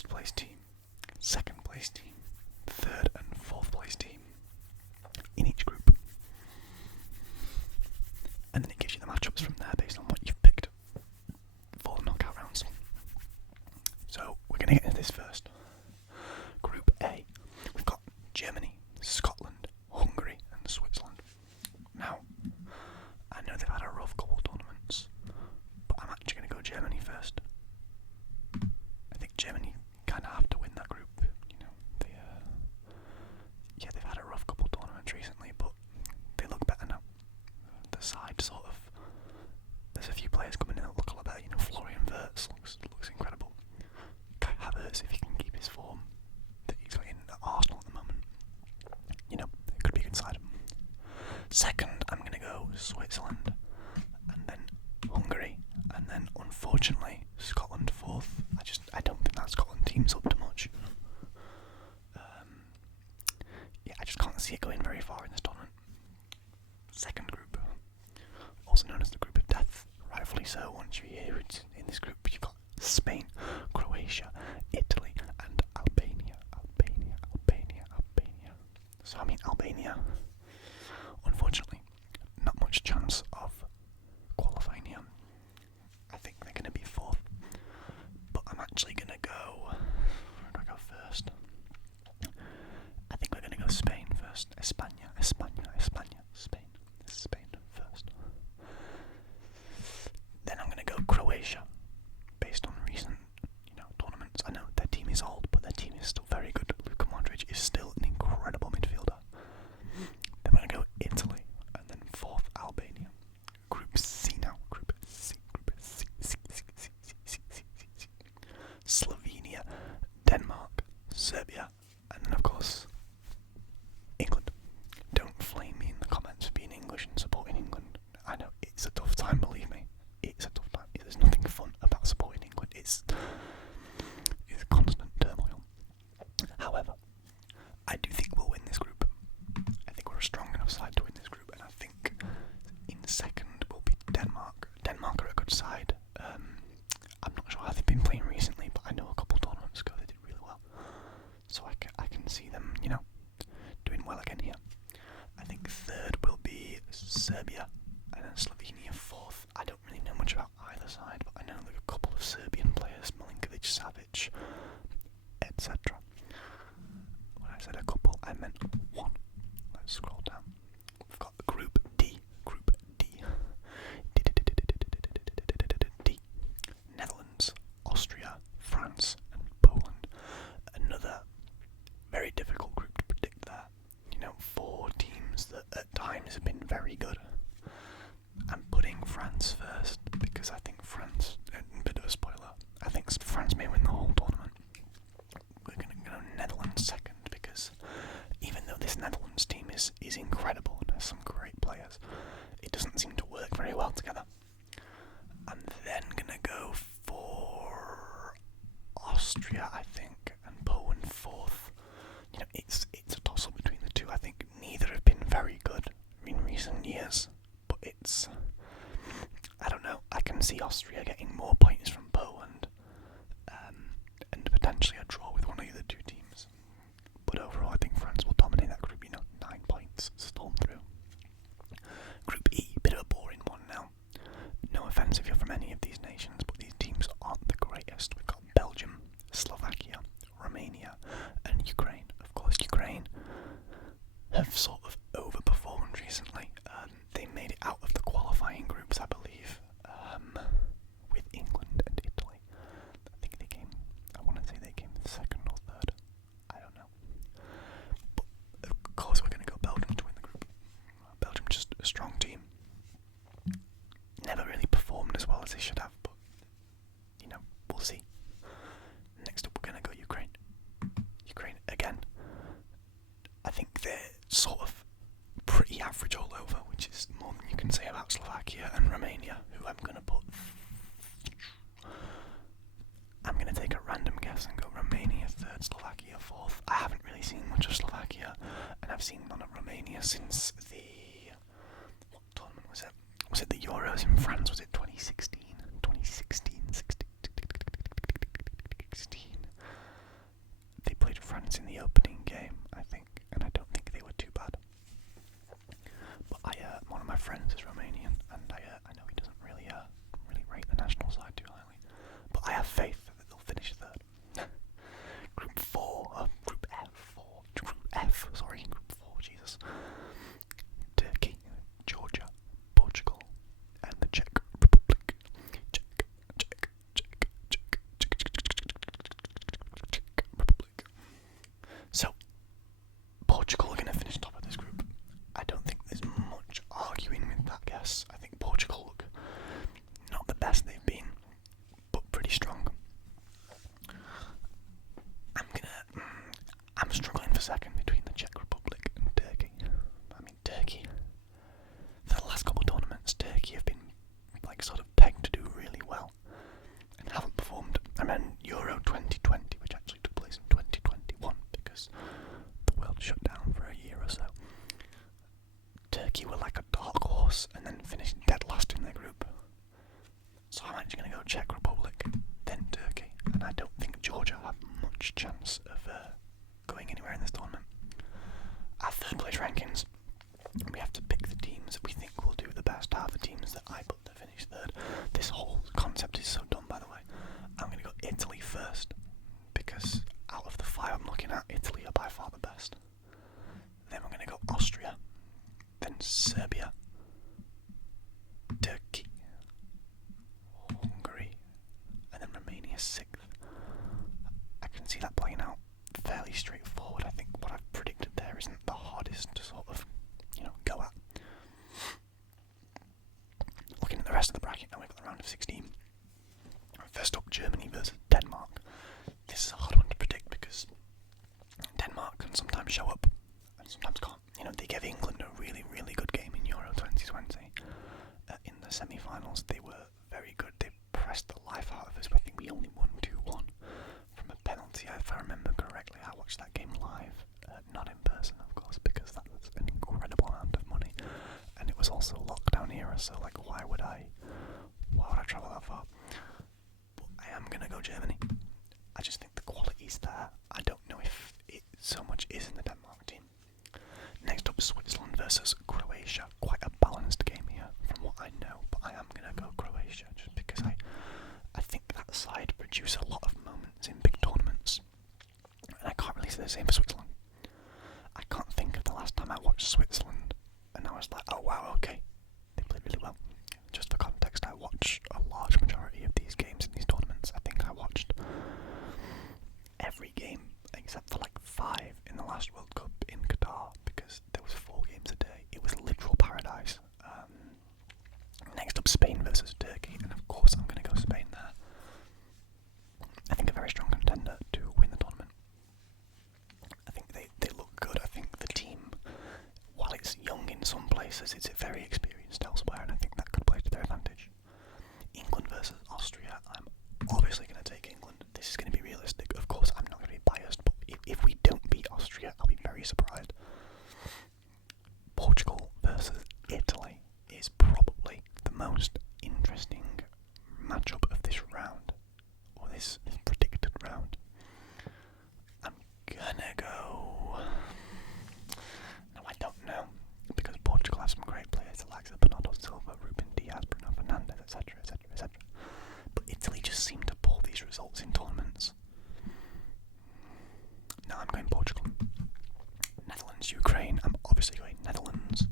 first place team, second place team, third and fourth place team in each group. And then it gives you the matchups from there based on what you've picked for the knockout rounds. So we're going to get into this first. Group A, we've got Germany, Scotland, Hungary and Switzerland. Now, I know they've had a rough couple of tournaments, but I'm actually going to go Germany first. I think Germany kind of have to win that group. You know, they've had a rough couple of tournaments recently, but they look better now. The side sort of, there's a few players coming in that look a lot better. You know, Florian Wirtz looks incredible. Kai Havertz, if he can keep his form that he's got in at Arsenal at the moment, you know, it could be a good side. Second, I'm going to go Switzerland, and then Hungary, and then unfortunately Scotland fourth. I don't think that Scotland team's up to much. I just can't see it going very far in this tournament. Second group, also known as the group of death, rightfully so. Once you hear it in this group, you've got Spain, Croatia, Italy, and Albania. So I mean Albania, unfortunately, not much chance of qualifying here. I think they're going to be fourth, but I'm actually going to go. Where do I go first? I think we're going to go Spain first. España, Spain first. Then I'm going to go Croatia, based on recent, tournaments. I know their team is old, but their team is still very good. Luka Modric is still an incredible midfielder. Then we're going to go Italy, and then fourth Albania. Group C now. Group C. Slovenia, Denmark, Serbia, and then of course England. Don't flame me in the comments for being English and supporting England. I know it's a tough time, believe me. It's a tough time. There's nothing fun about supporting England. It's constant turmoil. However, I do think we'll win this group. I think we're a strong enough side to win this group, and I think in second will be Denmark. Denmark are a good side. I'm not sure how they've been playing recently, but I know a couple of tournaments ago they did really well. So I can see them, doing well again here. I think third will be Serbia, and then Slovenia fourth. I don't really know much about either side, but I know there are a couple of Serbian players, Milinkovic, Savic, etc. When I said a couple, I meant one. Let's scroll down. We've got Group D. Netherlands, Austria, France, and Poland. Another very difficult group to predict there. Four teams that at times have been very good. I'm putting France first because I think France, a bit of a spoiler, I think France may win the whole tournament. We're going to go Netherlands second because even though this Netherlands team is incredible and has some great players, it doesn't seem to work very well together. I'm then going to go for Austria, I think, and Poland fourth. It's a toss-up between the two. I think neither have been very good in recent years, but I don't know. I can see Austria getting more points from Poland, and potentially a draw with one of the other two teams. But overall, I think France will dominate that group. 9 points, storm through. Group E, bit of a boring one now. No offence if you're from any of these nations, but these teams aren't the greatest. We've got Belgium, Slovakia, Romania, and Ukraine. Of course, Ukraine have sort of overperformed recently. They made it out of the qualifying groups, I believe, with England and Italy. I want to say they came second or third. I don't know. But of course, we're going to go Belgium to win the group. Belgium just a strong team. Never really performed as well as they should have, but we'll see. Next up, we're going to go Ukraine. Ukraine again. I think they're sort of pretty average all over, which is more than you can say about Slovakia and Romania, who I'm going to put. I'm going to take a random guess and go Romania third, Slovakia fourth. I haven't really seen much of Slovakia, and I've seen none of Romania since what tournament was it? Was it the Euros in France? Was it 2016? 2016. France in the opening game, I think, and I don't think they were too bad. But one of my friends is Romanian, and I know he doesn't really rate the national side too highly. But I have faith that they'll finish third. Group Jesus. Turkey, Georgia, Portugal, and the Czech Republic. Czech Republic. So, Portugal are going to finish top of this group. I don't think there's much arguing with that guess. I think Portugal look not the best they've been, but pretty strong. I'm struggling for second between the Czech Republic and Turkey. I mean, Turkey, for the last couple of tournaments, Turkey have been sort of pegged to do really well and haven't performed. I mean, Euro 2020, which actually took place in 2021 because the world shut down for a year or so. Turkey were like a dark horse and then finished dead last in their group. So I'm actually going to go Czech Republic, then Turkey, and I don't think Georgia have much chance of going anywhere in this tournament. Our third place rankings, we have to pick the teams that we think will do the best out of the teams that I put to finish third. This whole concept is so dumb, by the way. I'm going to go Italy first, because out of the five I'm looking at, Italy are by far the best. Then we're going to go Austria, then Serbia, Turkey, Hungary, and then Romania sixth. I can see that playing out fairly straightforward. I think what I've predicted there isn't the hardest to sort of, go at. Looking at the rest of the bracket, now we've got the round of 16. First up, Germany versus Denmark. This is a hard one to predict because Denmark can sometimes show up and sometimes can't. They gave England a really, really good game in Euro 2020. In the semi-finals, they were very good. They pressed the life out of us. I think we only won 2-1 from a penalty, if I remember correctly. I watched that game live, not in person, of course, because that was an incredible amount of money, and it was also lockdown era. So, why would I travel that far? But I am gonna go Germany. I just think the quality's there. I don't know if it so much is in the Denmark team. Next up, Switzerland versus Croatia. Quite a balanced game here, from what I know. But I am gonna go Croatia just because I think that side produce a lot of moments in big tournaments, and I can't really say the same for Switzerland. I can't think of the last time I watched Switzerland and I was like, oh wow, okay, they played really well. Just for context, I watch a large majority of these games in these tournaments. I think I watched every game except for 5 in the last World Cup in Qatar because there was 4 games a day. It was literal paradise. Next up, Spain versus Turkey, and of course I'm going to go Spain there. I think a very strong contender to win the tournament. I think they look good. I think the team, while it's young in some places, it's very experienced elsewhere, and I think that could play to their advantage. England versus Austria. I'm obviously going to take England. This is going to be realistic. Of course, I'm not going to be biased, but if we don't beat Austria, I'll be very surprised. Portugal versus Italy is probably the most interesting matchup of this round, or this predicted round. I'm gonna go... No, I don't know, because Portugal has some great players, the likes of Bernardo Silva, Ruben Diaz, Bruno Fernandes, etc, etc, etc. But Italy just seem to pull these results in tournaments. No, I'm going Portugal. Netherlands, Ukraine. I'm obviously going Netherlands.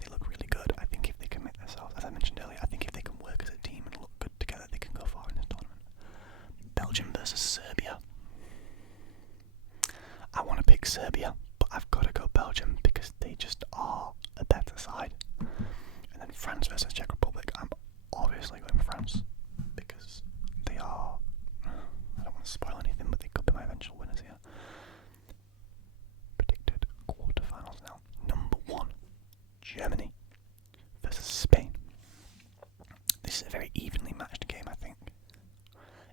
They look really good. I think if they can make themselves, as I mentioned earlier, I think if they can work as a team and look good together, they can go far in this tournament. Belgium versus Serbia. I want to pick Serbia, but I've got to go Belgium because they just are a better side. And then France versus Czech Republic. I'm obviously going for France because they are... I don't want to spoil anything, but they could be my eventual winners here. Predicted quarterfinals now. Number 1, Germany versus Spain. This is a very evenly matched game, I think.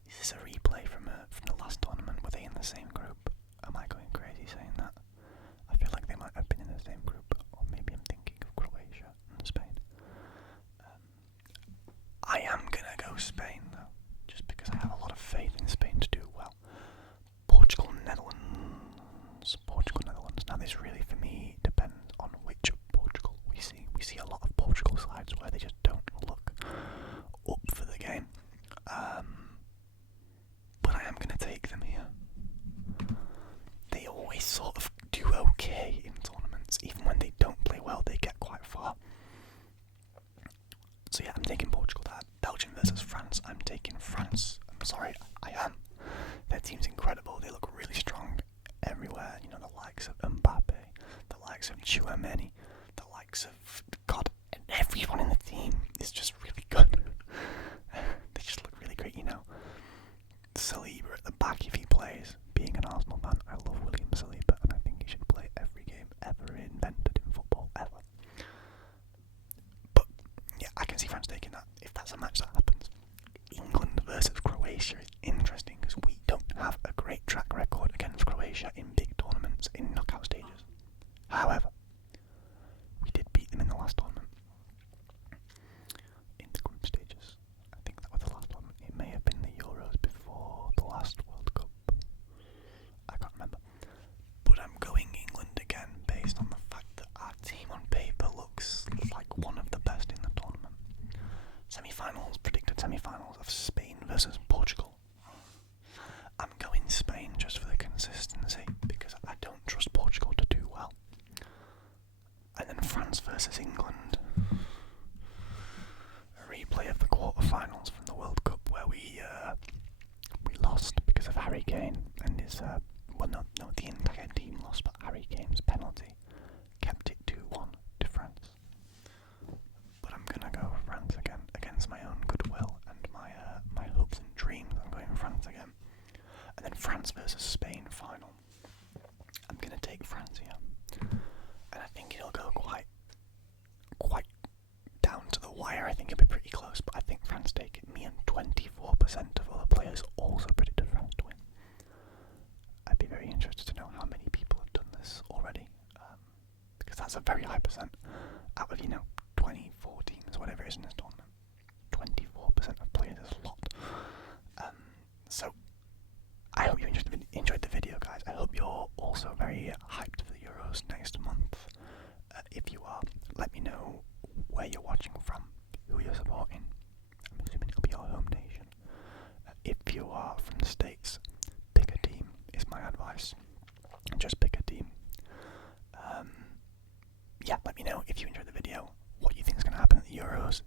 Is this a replay from the last tournament? Were they in the same group? Am I going crazy saying that? I feel like they might have been in the same group, or maybe I'm thinking of Croatia and Spain. I am gonna go Spain though, just because I have a lot of faith in Spain to do well. Portugal, Netherlands. back if he plays. Being an Arsenal fan, I love William Saliba, and I think he should play every game ever invented in football, ever. But yeah, I can see France taking that if that's a match that happens. England versus Croatia is interesting because we don't have a great track record against Croatia in big tournaments in knockout stages. However, we did beat them in the last tournament. In the group stages. I think that was the last one. It may have been the Euros before the last World Cup. I can't remember. But I'm going England again based on the fact that our team on paper looks like one of the best in the tournament. Predicted semi-finals of Spain versus Portugal. I'm going Spain just for the consistency because I don't trust Portugal to do well. And then France versus England. A replay of the quarterfinals from the World Cup where we lost because of Harry Kane and his the entire team lost, but Harry Kane's penalty kept it 2-1 to France. But I'm gonna go France again against my own goodwill and my hopes and dreams. I'm going France again, and then France versus Spain final. I'm gonna take France here, and I think it'll go quite down to the wire. I think it'll be pretty close, but I think France take it. Me and 24% of other players also predicted France to win. I'd be very interested to know how many people have done this already, because that's a very high percent out of 24 teams, whatever it is in this tournament. 24% of players is a lot. So I hope you enjoyed the video, guys. I hope you're also very hyped for the Euros next month. If you are, let me know where you're watching from, who you're supporting. I'm assuming it'll be your home nation. If you are from the States, pick a team is my advice. Just pick a team. Yeah, let me know if you enjoyed the video, what you think is going to happen at the Euros.